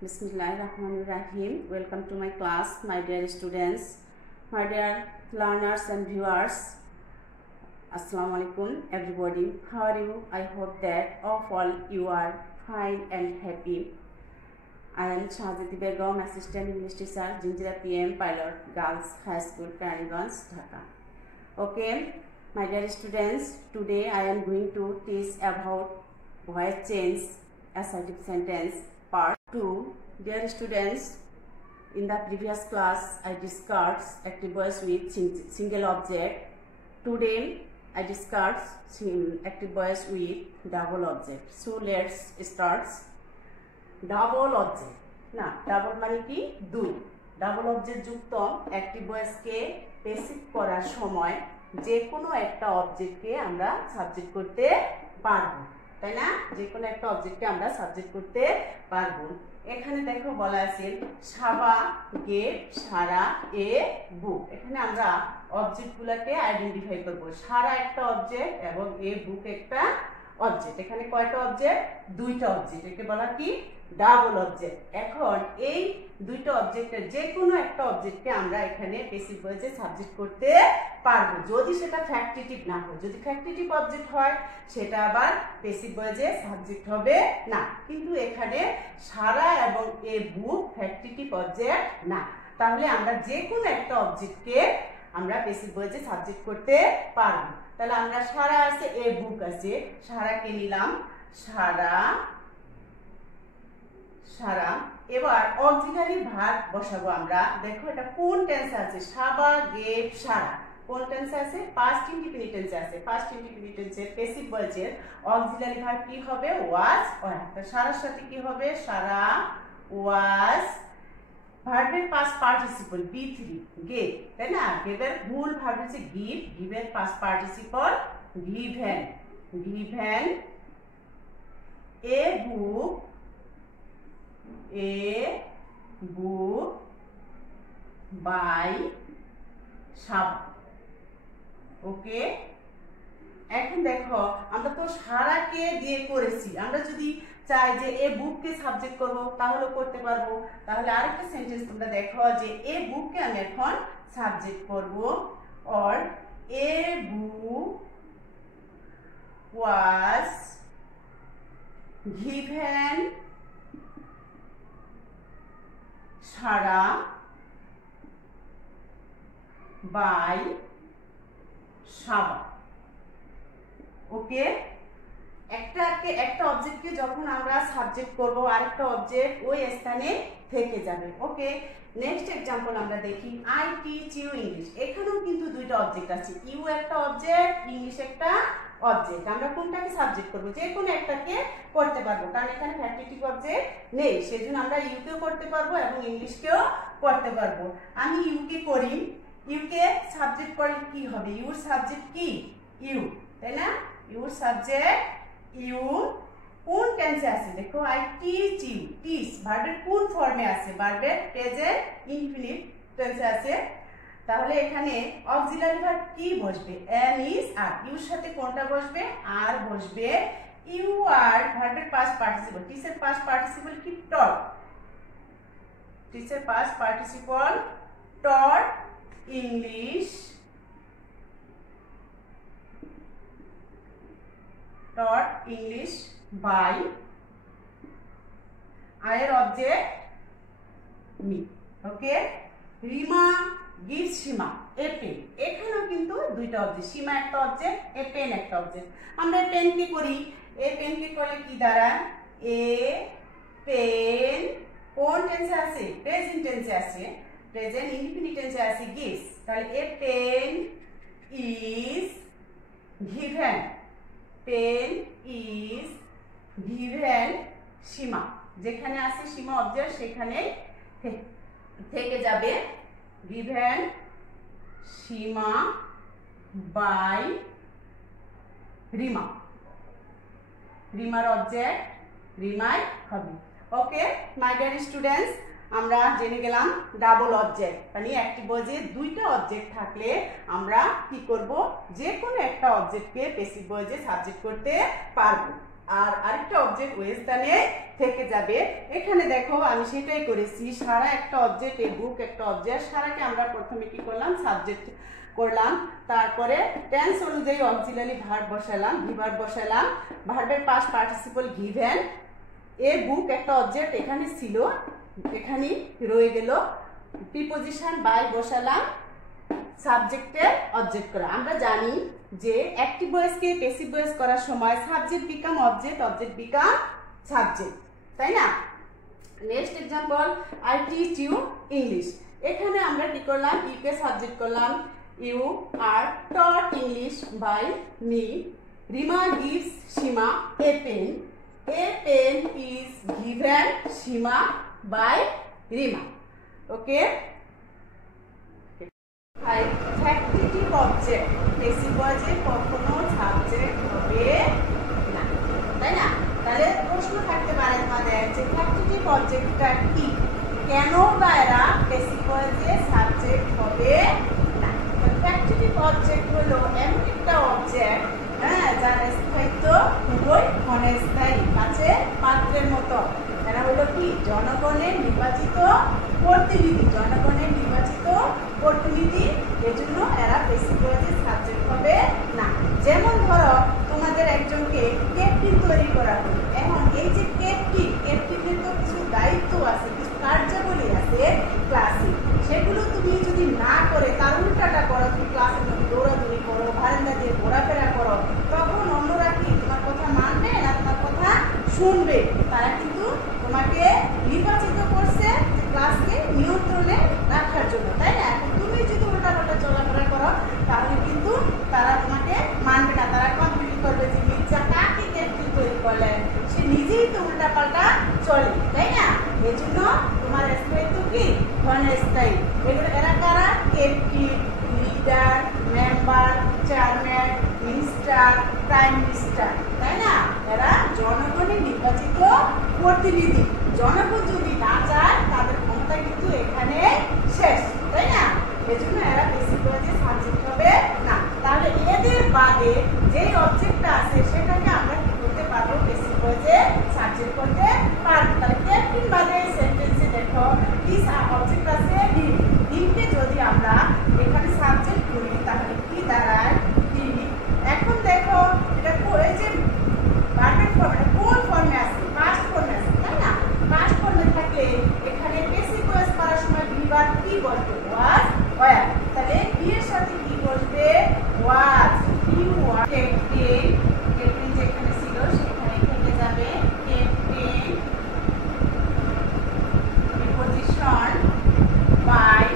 Bismillahirrahmanirrahim. Welcome to my class, my dear students, my dear learners and viewers. Assalamu alaikum, everybody. How are you? I hope that all you are fine and happy. I am Shahjati Begum, Assistant English Teacher, Jinjira PM Pilot, Girls High School, Pranigans, Dhaka. Okay, my dear students, today I am going to teach about voice change, assertive sentence, part 2. Dear students, in the previous class I discussed active voice with single object. Today I discussed active voice with double object. So let's start. Double object. না double মানে কি দুই। Double object যুক্ত active ভয়েসকে passive করার সময় যে কোনো একটা অবজেক্টকে আমরা সাবজেক্ট করতে পারবো, তাই না? যে কোনো একটা অবজেক্টকে আমরা সাবজেক্ট করতে পারবো। এখানে দেখো বলা আছে সাবা, গেট, সারা, এ, বুক। এখানে আমরা অবজেক্টগুলোকে আইডেন্টিফাই করব। সারা একটা অবজেক্ট এবং এ, বুক একটা অবজেক্ট। এখানে কয়টা অবজেক্ট? দুইটা অবজেক্ট। একে বলা কি? Double object. এখন এই দুইটা অবজেক্টের যে কোনো একটা অবজেক্টকে আমরা এখানে পেসিভ ভয়েসে সাবজেক্ট করতে পারবো, যদি সেটা ফ্যাক্টিটিভ না হয়। যদি ফ্যাক্টিটিভ অবজেক্ট হয় সেটা আবার পেসিভ ভয়েসে সাবজেক্ট হবে না। কিন্তু এখানে সারা এবং এ, বুক ফ্যাক্টিটিভ অবজেক্ট না। তাহলে আমরা যে কোনো একটা অবজেক্টকে আমরা পেসিভ ভয়েসে সাবজেক্ট করতে পারবো। তাহলে আমরা সারা আছে, এ, বুক আছে, সারাকে নিলাম, সারা, সারা। এবার অক্সিলারি ভার্ব বসাবো আমরা। দেখো এটা কোন টেন্সে আছে? সাবা, গেট, সারা। কোন টেন্সে আছে? পাস্ট ইনডিফিনিট টেন্সে আছে। পাস্ট ইনডিফিনিট টেন্সে পেসিভ ভয়েসের অক্সিলারি ভার্ব কি হবে? Was, were. তো সারার সাথে কি হবে? সারা, ওয়াজ। ভার্বের পাস্ট পার্টিসিপল বি3, গেভ, তাই না? গেভের মূল ভার্ব হচ্ছে গিভ, গিভের past participle given, given. A book, a book by Saba. Okay, এখন দেখো আমরা তো সারাকে দিয়ে করেছি। আমরা যদি চাই যে এ বুককে সাবজেক্ট করব তাহলে করতে পারবো। তাহলে আরেকটা সেন্টেন্স তোমরা দেখো যে এ বুককে আমি এখন সাবজেক্ট করব। Or a book was given Sara by Saba. Okay, একটা অবজেক্টকে যখন আমরা সাবজেক্ট করব আরেকটা অবজেক্ট ওই স্থানে থেকে যাবে। ওকে, নেক্সট एग्जांपल আমরা দেখি। I teach you English. এখানেও কিন্তু দুইটা অবজেক্ট আছে। ইউ একটা অবজেক্ট, ইংলিশ একটা অবজেক্ট। আমরা কোনটাকে সাবজেক্ট করব? যে কোনো একটাকে করতে পারবো, কারণ এখানে ফ্যাক্টিটিভ অবজেক্ট নেই। সেজন্য আমরা ইউকেও করতে পারবো এবং ইংলিশকেও করতে পারবো। আমি ইউকে করি। ইউকে সাবজেক্ট করলে কি হবে? ইউর সাবজেক্ট কি? ইউ, তাই না? Your subject you. কোন টেন্সে আছে? দেখো আই টিচ ইউ। টিচ ভার্বের কোন ফর্মে আছে? ভার্বের প্রেজেন্ট ইনফিনিট টেন্সে আছে। তাহলে এখানে অক্সিলারি ভার্ব কি বসবে? M, is, R. ইউর সাথে কোনটা বসবে? আর বসবে। ইউ আর ভার্বের পাস্ট পার্টিসিপল। টিচের পাস্ট পার্টিসিপল কি? টট। টিচের past participle taught English, taught English by আয়ের object me. Okay, Rima gives Shima a pen. এখানেও কিন্তু দুইটা অবজেক্ট। সীমা একটা অবজেক্ট, এ পেন একটা অবজেক্ট। আমরা পেন কি করি? এ পেন কি করলে কি দাঁড়ায়? এ পেন কোন টেন্সে আছে? প্রেজেন্ট টেন্সে আছে। প্রেজেন্ট ইনডিফিনিট টেন্সে আছে গিভস। তাহলে a pen is given. Pen is given Shima. যেখানে আছে সীমা অবজেক্ট সেখানে থেকে যাবে। Given Shima by Rima. রিমার অবজেক্ট রিমাই হবে। ওকে মাই ডিয়ার স্টুডেন্টস, আমরা জেনে গেলাম ডাবল অবজেক্ট মানে অ্যাক্টিভ ভয়েসে দুইটা অবজেক্ট থাকলে আমরা কি করব? যে কোনো একটা অবজেক্টকে প্যাসিভ ভয়েসে সাবজেক্ট করতে পারবো। আর আরেকটা অবজেক্ট ওই স্থানে থেকে যাবে। এখানে দেখো আমি সেটাই করেছি, সারা একটা অবজেক্ট, এই বুক একটা অবজেক্ট, সারাকে আমরা প্রথমে কি করলাম, সাবজেক্ট করলাম, তারপরে টেন্স অনুযায়ী অক্সিলারি ভার্ব বসালাম, ভিভার্ব বসালাম, ভার্বের পাস্ট পার্টিসিপল গিভেন, এ বুক একটা অবজেক্ট এখানে ছিল, এখানে রয়ে গেল, প্রিপোজিশন বাই বসালাম, সাবজেক্টের অবজেক্ট করা। আমরা জানি যে অ্যাক্টিভ ভয়েসকে প্যাসিভ ভয়েস করার সময় subject become object, object become subject, তাই না? Next example, I teach you English. এখানে আমরা কি করলাম, ইউকে সাবজেক্ট করলাম, you are taught English by me. Rima gives Shima a pen. A pen is given Shima by Rima. Okay. Factitive object passive ভয়েসে কখনো সাবজেক্ট হবে না, তাই না? তাহলে প্রশ্ন থাকতে পারে তোমাদের যে ফ্যাক্টিটিভ অবজেক্টটা কি, কেন বা এরা প্যাসিভ ভয়েসে সাবজেক্ট হবে না? ফ্যাক্টিটিভ অবজেক্ট হলো এমন একটা অবজেক্ট, হ্যাঁ, যার স্থায়িত্ব খুবই ক্ষণস্থায়ী, কাছে পাত্রের মতো। এরা হলো কি জনগণের নির্বাচিত প্রতিনিধি, জনগণের নির্বাচিত প্রতিনিধি, এজন্য এরা প্যাসিভ ভয়েসে সাবজেক্ট হবে না। যেমন ধরো তোমাদের একজনকে ক্যাপ্টেন তৈরি করা হলো, এখন এই যে ক্যাপ্টেনের তো কিছু দায়িত্ব আছে, কিছু কার্যাবলী আছে ক্লাসে, সেগুলো তুমি যদি না করে তার উল্টাটা করো, তুমি ক্লাসের মধ্যে দৌড়াদৌড়ি করো, বারান্দা দিয়ে ঘোরাফেরা করো, তখন অন্যরা কি তোমার কথা মানবে না তোমার কথা শুনবে? তারা কিন্তু তোমাকে নির্বাচিত করছে ক্লাসকে নিয়ন্ত্রণে রাখার জন্য, তাই না? তুমি যদি উল্টাপাল্টা চলাফেরা করো তাহলে কিন্তু তারা তোমাকে মানবে না, তারা কমপ্লেন করবে যে মির্জা কাকে ক্যাপ্টেন তৈরি করলেন, সে নিজেই তো উল্টাপাল্টা চলে, তাই না? এই জন্য তোমার স্থায়িত্ব কি ক্ষণস্থায়ী। এগুলো এরা কারা? Captain, leader, member, chairman, minister, prime minister, তাই না? এরা জনগণের নির্বাচিত প্রতিনিধি। জনগণ যদি না চায় তাদের ক্ষমতা কিন্তু এখানে শেষ, তাই না? এজন্য এরা প্যাসিভ ভয়েসে সাবজেক্ট হবে না। তাহলে এদের বাদে যে অবজেক্টটা আছে সেটাকে আমরা কি করতে পারবো, প্যাসিভ ভয়েসে সাবজেক্ট করতে পারবো। তাহলে ক্যাপ্টেন বাদে সেন্টেন্সে দেখো কি অবজেক্ট আছে, হিম। হিমকে যদি আমরা এখানে সাবজেক্ট করি তাহলে কি দাঁড়ায়, হিম। এখন দেখো এটা এই যে ভার্বের ফর্মে কোন ফর্মে আছে, পাস্ট ফর্মে আছে, তাই না? পাস্ট ফর্মে থাকলে এখানে প্যাসিভ ভয়েস করার সময় ভিভার্ব কি বসবে, ওয়াজ, ওয়্যার। তাহলে বি এর সাথে কি বসবে, ওয়াজ। হি ওয়াজ ক্যাপ্টেন, ক্যাপ্টেন যেখানে ছিল সেখানে থেকে যাবে ক্যাপ্টেন, প্রিপোজিশন বাই,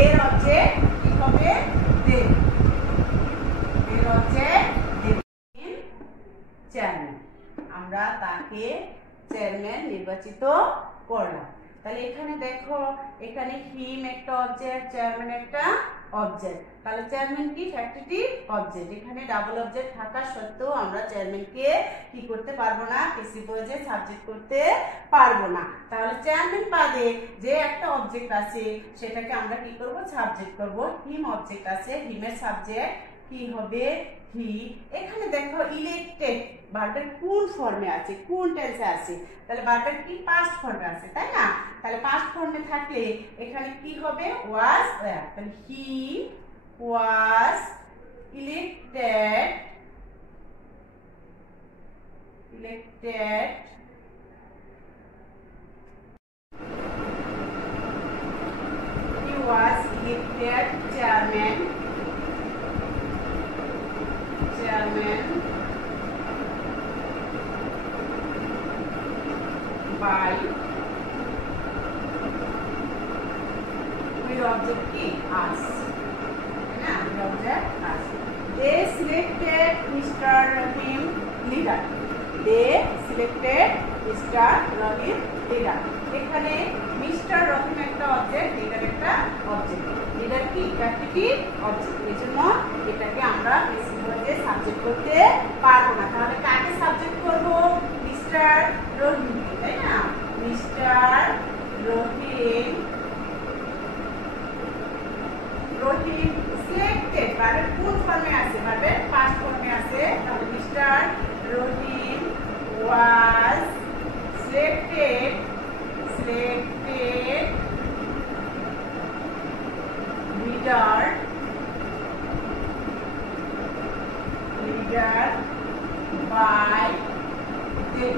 এর অবজেক্ট কি হবে, দে, এর অবজেক্ট দে। চেয়ারম্যান, আমরা তাকে চেয়ারম্যান নির্বাচিত করলাম। তাহলে এখানে দেখো এখানে হিম একটা অবজেক্ট, চেয়ারম্যান একটা অবজেক্ট। তাহলে চেয়ারম্যান কি ফ্যাক্টিটিভ অবজেক্ট, এখানে ডাবল অবজেক্ট থাকা সত্ত্বেও আমরা চেয়ারম্যানকে কি করতে পারবো না, প্যাসিভ ভয়েসে সাবজেক্ট করতে পারবো না। তাহলে চেয়ারম্যান বাদে যে একটা অবজেক্ট আছে সেটাকে আমরা কি করব, সাবজেক্ট করব। হিম অবজেক্ট আছে, হিমের সাবজেক্ট কি হবে, হি। এখানে দেখো ইলেক্টেড ভার্বের কোন ফর্মে আছে, কোন টেন্সে আছে, তাহলে ভার্বের কি পাস্ট ফর্মে আছে, তাই না? তাহলে পাস্ট ফর্মে থাকলে এখানে কি হবে, ওয়াজ, ওয়্যার। তাহলে he was elected, elected he was elected chairman by with object ki us, na with object us. They selected Mr. Rahim leader, they selected Mr. Rahim leader. এখানে মিস্টার রহিম একটা object, leader একটা object. Leader কি factitive object, এজন্য এটাকে আমরা passive ভয়েসে subject করতে পারবো না। তাহলে কাকে সাবজেক্ট করব, মিস্টার রহিম, তাই না? মিস্টার রহিম, রহিম সিলেক্টেড ভার্বের কোন ফর্মে আছে, ভার্বের পাস্ট ফর্মে আছে। তাহলে mister Rahim was selected leader by them.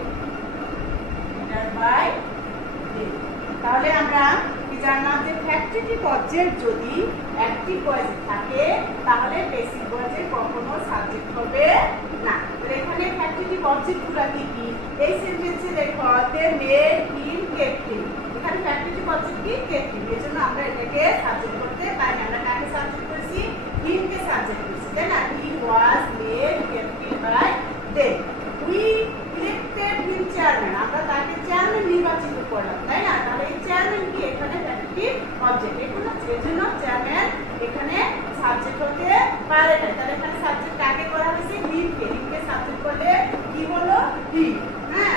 তাহলে আমরা কি জানলাম যে ফ্যাক্টরিটিভ অবজেক্ট যদি অ্যাক্টিভ ভয়েসে থাকে তাহলে প্যাসিভ ভয়েসে কখনো সাবজেক্ট হবে না। তাহলে এখানে ফ্যাক্টরিটিভ অবজেক্টগুলো কি কি? এই সেন্টেন্সে দেখো দে মেড হিম ক্যাপ্টেন। এখানে ফ্যাক্টরিটিভ অবজেক্ট কি? ক্যাপ্টেন। এজন্য আমরা এটাকে সাবজেক্ট করতে পারি। আমরা কাকে সাবজেক্ট করছি? হিমকে সাবজেক্ট করছি, তাই না? He was made captain by them. We elected him chairman. আমরা তাকে চেয়ারম্যান নির্বাচিত করলাম, তাই না? তাহলে এই চেয়ারম্যান কি এখানে ফ্যাক্টরিটিভ অবজেক্ট। এজন্য চেয়ারম্যান এখানে সাবজেক্ট হতে পারে না। তাহলে এখানে সাবজেক্ট কাকে করা হয়েছে? হিমকে। হিমকে সাবজেক্ট করলে কি হলো? হি। হ্যাঁ,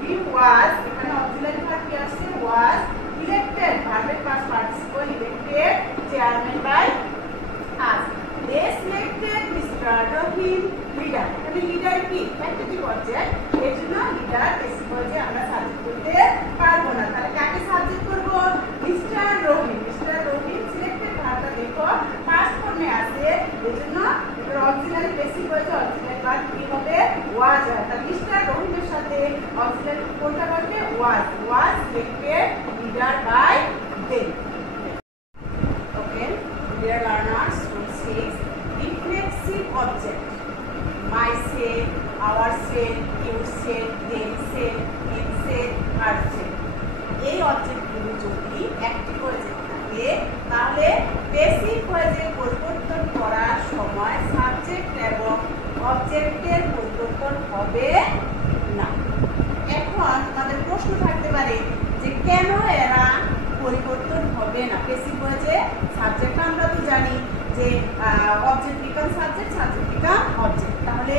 হি ওয়াজ, এখানে অক্সিলারি ভার্ব কি আসছে? ওয়াজ ইলেক্টেড, ভার্বের past participle elected chairman by us. They selected Mr. Rahim leader. এখানে লিডার কি? Factitive object. এজন্য লিডার প্যাসিভ ভয়েসে আমরা সাবজেক্ট করতে পারবো না। তাহলে কাকে সাবজেক্ট করব? Mr Rahim. Mr Rahim selected ভার্বটা দেখো পাস্ট ফর্মে আছে, এজন্য এর অক্সিলারি প্যাসিভ ভয়েসে অক্সিলারি ভার্ব কি হবে? ওয়াজ হয়। তাহলে মিস্টার রহিমের সাথে অক্সিলারি কোনটা বলতে? Was. Was selected leader by them. Okay, dear learners, reflexive object. Myself, ourself, yourself, themself, himself, herself. এই অবজেক্টগুলো যদি অ্যাক্টিভ ভয়েসে থাকে তাহলে প্যাসিভ ভয়েসে পরিবর্তন করার সময় সাবজেক্ট এবং অবজেক্টের পরিবর্তন হবে না। এখন আমাদের প্রশ্ন থাকতে পারে যে কেন এরা পরিবর্তন হবে না? প্যাসিভ ভয়েসে সাবজেক্ট আমরা তো জানি যে object become subject, subject become object. তাহলে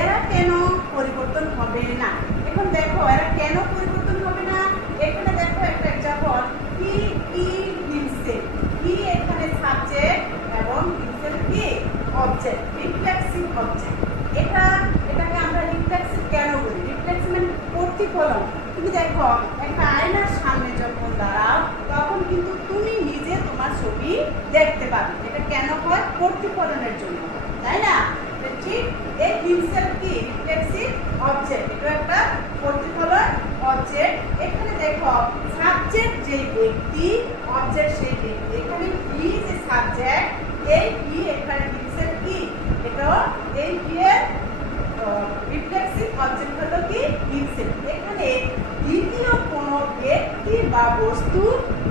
এরা কেন পরিবর্তন হবে না? এখন দেখো এরা কেন পরিবর্তন হবে না। এখানে দেখো একটা एग्जांपल, হি হিমসেলফ। হি এখানে সাবজেক্ট এবং হিমসেলফ কি? Object, reflexive object. এটাকে আমরা রিফ্লেক্সিভ কেন বলি? রিফ্লেক্সিভ মানে প্রতিফলন। তুমি দেখো একটা আয়নার সামনে যখন দাঁড়াও তখন কিন্তু তুমি নিজে তোমার ছবি দেখতে পাবে। এটা কেন হয়? প্রতিফলনের জন্য, তাই না? ঠিক এই হিমসেলফ কি? Reflexive object. এটা একটা প্রতিফলন অবজেক্ট। এখানে দেখো সাবজেক্ট যে ব্যক্তি, অবজেক্ট সেই ব্যক্তি। এখানে হি যে সাবজেক্ট, এই হি এখানে হিমসেলফ কি? এটা এই হি এর রিফ্লেক্সিভ অবজেক্ট হলো কি? হিমসেলফ। এখানে দ্বিতীয় কোনো ব্যক্তি বা বস্তু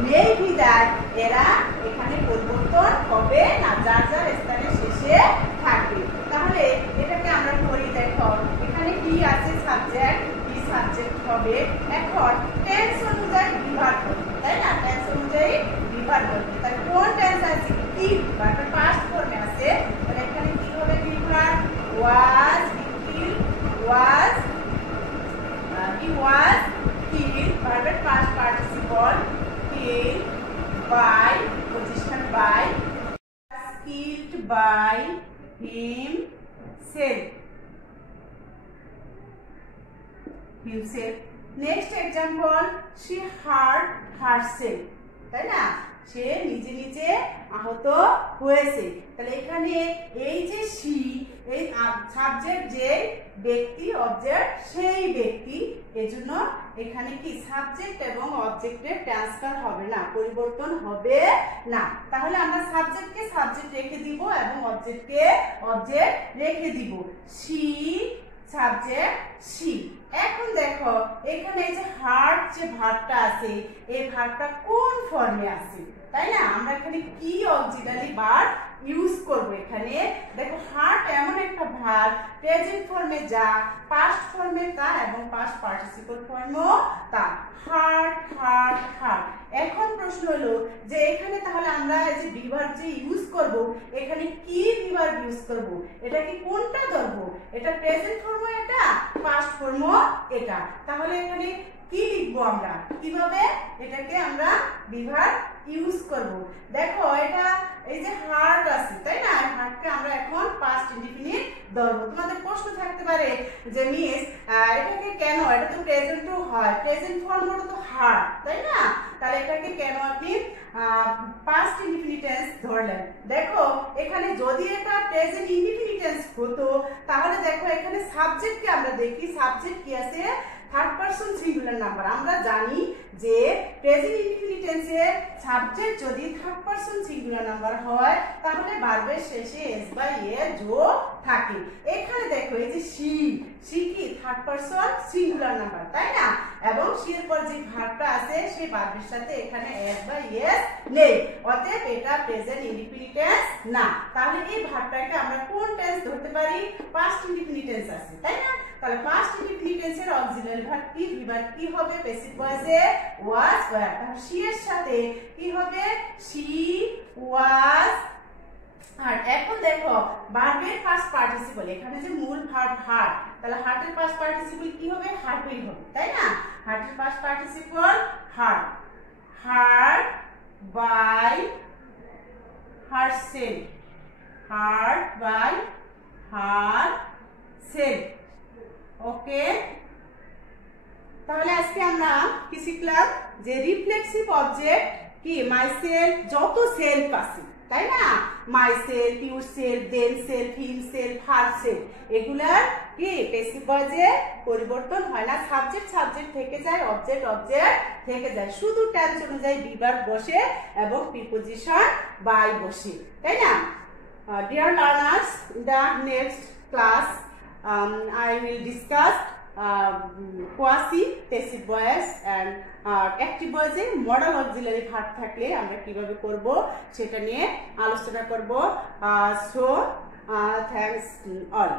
নেই বিধায় এরা এখানে পরিবর্তন হবে না, যার যার স্থানে শেষে থাকবে। তাহলে এটাকে আমরা করি, দেখো এখানে কি আছে? সাবজেক্ট, কি সাবজেক্ট হবে। এখন টেন্স অনুযায়ী বিভাগ হবে, তাই না? টেন্স অনুযায়ী বিভাগ হবে। তাহলে কোন টেন্স আছে? কি ভার্বের পাস্ট ফর্মে আছে। তাহলে এখানে কি হবে? বিভাগ ওয়াজ, was, he was killed, verb past participle, killed by, position by, was killed by himself. Next example, she hurt herself, তাই না? সে নিজে নিজে আহত হয়েছে। তাহলে এখানে এই যে সি, এই সাবজেক্ট যে ব্যক্তি, অবজেক্ট সেই ব্যক্তি, এজন্য এখানে কি সাবজেক্ট এবং অবজেক্টের ট্রান্সফার হবে না, পরিবর্তন হবে না। তাহলে আমরা সাবজেক্টকে সাবজেক্ট রেখে দিব এবং অবজেক্টকে অবজেক্ট রেখে দিব। She subject she. এখন দেখো এখানে এই যে হার্ট যে ভার্বটা আছে, এই ভার্বটা কোন ফর্মে আছে, তাই না? আমরা এখানে কি অক্সিলারি ভার্ব ইউজ করব। এখানে দেখো হার্ট এমন একটা ভার্ব, প্রেজেন্ট ফর্মে যা, পাস্ট ফর্মে তা এবং পাস্ট পার্টিসিপল ফর্মেও তা। Heart heart heart. এখন প্রশ্ন হলো যে এখানে তাহলে আমরা এই যে বিভার্ব যে ইউজ করব, এখানে কি বিভার্ব ইউজ করব? এটা কি কোনটা ধরবো? এটা প্রেজেন্ট ফর্ম, এটা পাস্ট ফর্ম, এটা। তাহলে এখানে কি লিখবো আমরা? কিভাবে এটাকে আমরা বিভার্ব ইউজ করব। দেখো এটা এই যে হার্ট আছে তাই না, হার্টকে আমরা এখন পাস্ট ইনডিফিনিট ধরবো। তোমাদের প্রশ্ন থাকতে পারে যে মিস এটাকে কেন, এটা তো প্রেজেন্টও হয়, প্রেজেন্ট ফর্মটা তো হার্ট তাই না, তাহলে এটাকে কেন আপনি পাস্ট ইনডিফিনিট টেন্স ধরলেন? দেখো এখানে যদি এটা প্রেজেন্ট ইনডিফিনিট টেন্স হতো তাহলে দেখো এখানে সাবজেক্টকে আমরা দেখি, সাবজেক্ট কি আছে, থার্ড পারসন সিঙ্গুলার নাম্বার। আমরা জানি যে প্রেজেন্ট ইনডিফিনিট টেন্সে সাবজেক্ট যদি থার্ড পারসন সিঙ্গুলার নাম্বার হয় তাহলে ভার্বের শেষে এস বাই এ যোগ থাকে। এখানে দেখো এই যে সি, সি কি থার্ড পারসন সিঙ্গুলার নাম্বার তাই না, এবং সি এর পর যে ভার্বটা আছে সেই ভার্বের সাথে এখানে এস বাই এস নেই, অতএব এটা প্রেজেন্ট ইনডিফিনিট টেন্স না। তাহলে এই ভার্বটাকে আমরা কোন টেন্স ধরতে পারি? পাস্ট ইনডিফিনিট টেন্স আছে তাই না। তাহলে পাস্ট ইনডিফিনিট টেন্সের অক্সিলারি ভার্ব কি, ভিভার কি হবে, প্যাসিভ ভয়েসে ওয়াজ ওয়্যার। তাহলে সি এর সাথে কি হবে, সি ওয়াজ। আর এখন দেখো ভার্বের পাস্ট পার্টিসিপল, এখানে যে মূল ভার্ব হার্ট, তাহলে হার্টের পাস্ট পার্টিসিপল কি হবে, হার্টই হবে তাই না। হার্টের past participle hurt, hurt by herself, hurt by herself. Okay, তাহলে আজকে আমরা কি শিখলাম যে রিফ্লেক্সিভ অবজেক্ট কি, মাইসেলফ, যত সেলফ আছে তাই না, myself, yourself, themselves, himself, herself, এগুলার কি প্যাসিভ ভয়েসে পরিবর্তন হয় না, সাবজেক্ট সাবজেক্ট থেকে যায়, অবজেক্ট অবজেক্ট থেকে যায়, শুধু টেন্স অনুযায়ী বিভাগ বসে এবং প্রিপোজিশন বাই বসে তাই না। Dear learners, in the next class I will discuss quasi-passive voice and active voice A modal auxiliary verb থাকলে আমরা কিভাবে করব সেটা নিয়ে আলোচনা করব। So thanks all.